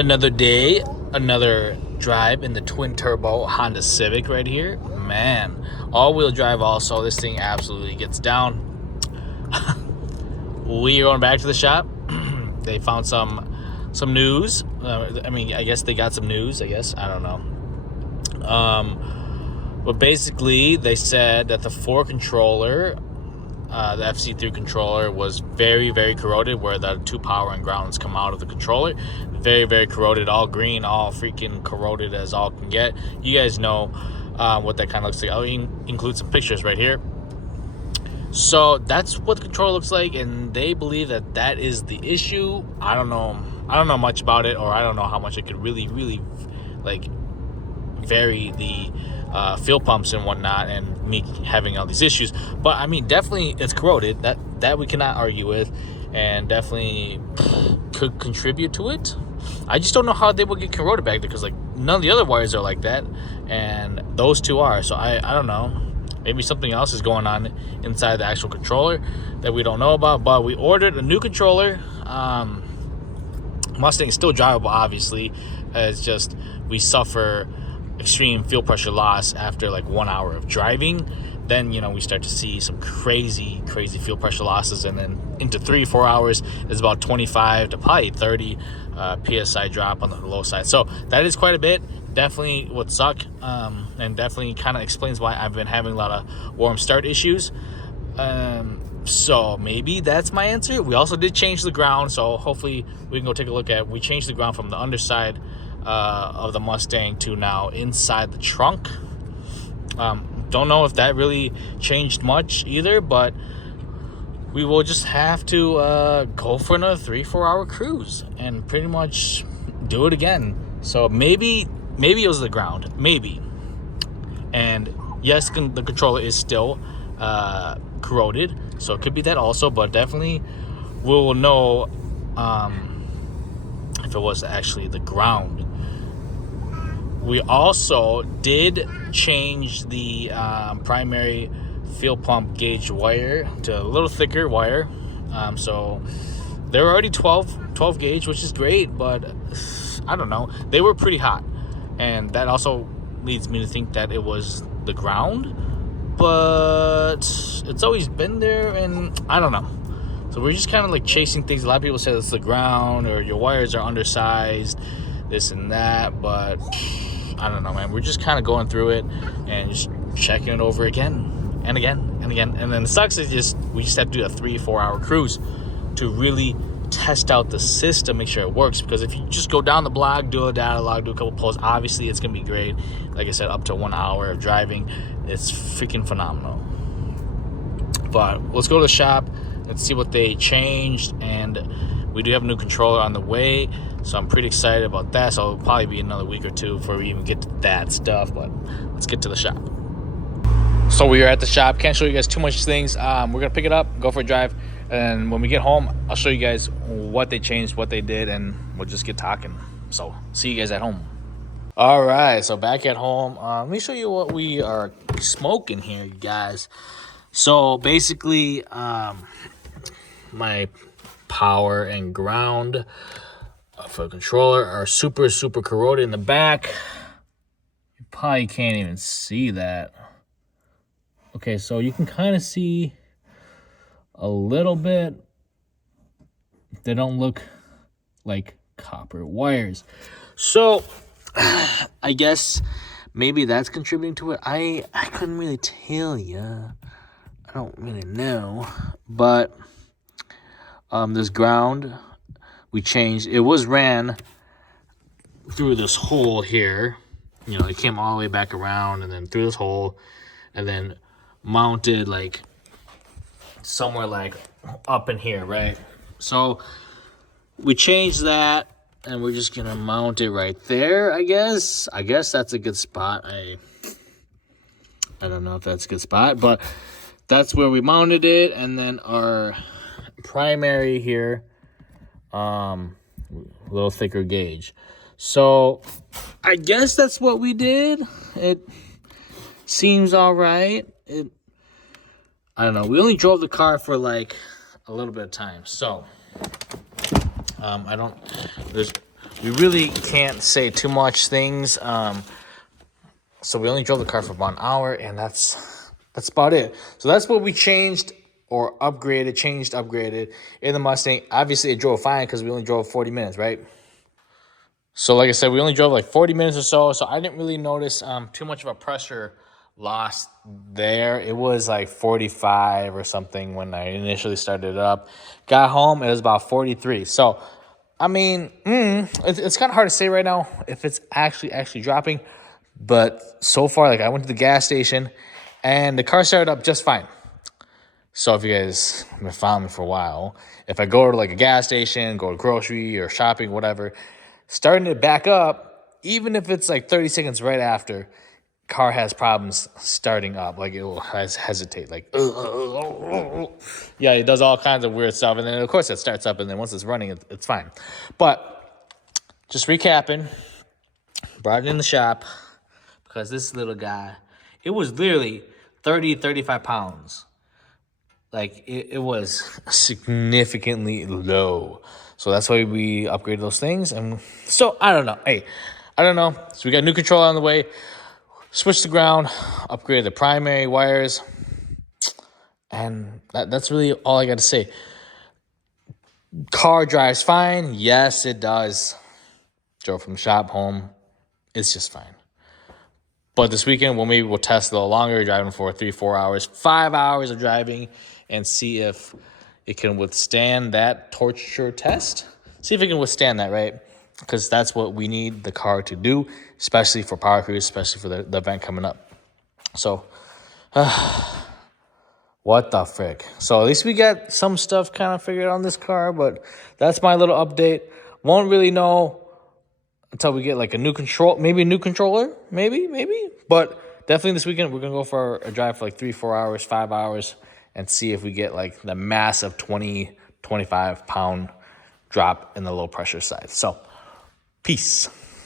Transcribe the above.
Another day, another drive in the twin turbo Honda Civic right here. Man, all-wheel drive also. This thing absolutely gets down. We are going back to the shop. They found some news. I guess they got some news, I don't know. But basically, they said that the 4 controller, the FC3 controller, was very, very corroded, where the 2 power and grounds come out of the controller. Very, very corroded, all green, all freaking corroded as all can get. You guys know what that kind of looks like. I'll include some pictures right here. So that's what the controller looks like, and they believe that that is the issue. I don't know much about it, or I don't know how much it could really like vary the fuel pumps and whatnot, and me having all these issues. But I mean, definitely it's corroded. That we cannot argue with, and definitely could contribute to it. I just don't know how they would get corroded back there, because like none of the other wires are like that, and those 2 are. So I don't know. Maybe something else is going on inside the actual controller that we don't know about. But we ordered a new controller. Mustang is still drivable, obviously. It's just we suffer extreme fuel pressure loss after like 1 hour of driving. Then, we start to see some crazy fuel pressure losses, and then into 3-4 hours is about 25 to probably 30 psi drop on the low side. So that is quite a bit. Definitely would suck, and definitely kind of explains why I've been having a lot of warm start issues. So maybe that's my answer. We also did change the ground, so hopefully we can go take a look at. We changed the ground from the underside of the Mustang to now inside the trunk. Don't know if that really changed much either, but we will just have to go for another 3-4 hour cruise and pretty much do it again. So maybe it was the ground, maybe. And yes, the controller is still corroded, so it could be that also, but definitely we'll know if it was actually the ground. We also did change the primary fuel pump gauge wire to a little thicker wire. So they were already 12 gauge, which is great, but I don't know. They were pretty hot. And that also leads me to think that it was the ground. But it's always been there, and I don't know. So we're just kind of like chasing things. A lot of people say it's the ground, or your wires are undersized, this and that, but I don't know, man. We're just kind of going through it and just checking it over again and again and again. And then the sucks is we just have to do a 3-4 hour cruise to really test out the system, make sure it works. Because if you just go down the block, do a data log, do a couple polls, obviously it's gonna be great. Like I said, up to 1 hour of driving, it's freaking phenomenal. But let's go to the shop and see what they changed. And we do have a new controller on the way, so I'm pretty excited about that. So it'll probably be another week or two before we even get to that stuff. But let's get to the shop. So we are at the shop. Can't show you guys too much things. We're gonna pick it up, go for a drive, and when we get home, I'll show you guys what they changed, what they did, and we'll just get talking. So see you guys at home. All right, so back at home. Let me show you what we are smoking here, you guys. So basically, my power and ground for the controller are super corroded in the back. You probably can't even see that. Okay, so you can kind of see a little bit. They don't look like copper wires. So I guess maybe that's contributing to it. I couldn't really tell you. I don't really know. But this ground we changed. It was ran through this hole here. It came all the way back around and then through this hole, and then mounted like somewhere like up in here, right? So we changed that, and we're just gonna mount it right there. I guess that's a good spot. I don't know if that's a good spot, but that's where we mounted it. And then our primary here, a little thicker gauge. So I guess that's what we did. It seems all right. I don't know. We only drove the car for like a little bit of time, so we really can't say too much things. So we only drove the car for about an hour, and that's about it. So that's what we changed or upgraded in the Mustang. Obviously, it drove fine because we only drove 40 minutes, right? So like I said, we only drove like 40 minutes or so. So I didn't really notice too much of a pressure loss there. It was like 45 or something when I initially started it up. Got home, it was about 43. So, I mean, it's kind of hard to say right now if it's actually dropping. But so far, like I went to the gas station and the car started up just fine. So if you guys have been following me for a while, if I go to like a gas station, go to grocery or shopping, whatever, starting to back up, even if it's like 30 seconds right after, car has problems starting up. Like it will hesitate. Like, yeah, it does all kinds of weird stuff. And then, of course, it starts up. And then once it's running, it's fine. But just recapping, brought it in the shop because this little guy, it was literally 35 pounds. Like, it was significantly low. So that's why we upgraded those things. And so, I don't know. Hey, I don't know. So we got a new controller on the way. Switched the ground. Upgraded the primary wires. And that's really all I got to say. Car drives fine. Yes, it does. Drove from shop home. It's just fine. But this weekend, we'll test a little longer, driving for 3-4 hours, 5 hours of driving, and see if it can withstand that torture test. See if it can withstand that, right? Because that's what we need the car to do, especially for Power Cruise, especially for the event coming up. So, what the frick? So at least we got some stuff kind of figured out on this car, but that's my little update. Won't really know until we get like a new controller, maybe. But definitely this weekend, we're going to go for a drive for like 3-4 hours, 5 hours, and see if we get like the massive 20-25 pound drop in the low pressure side. So, peace.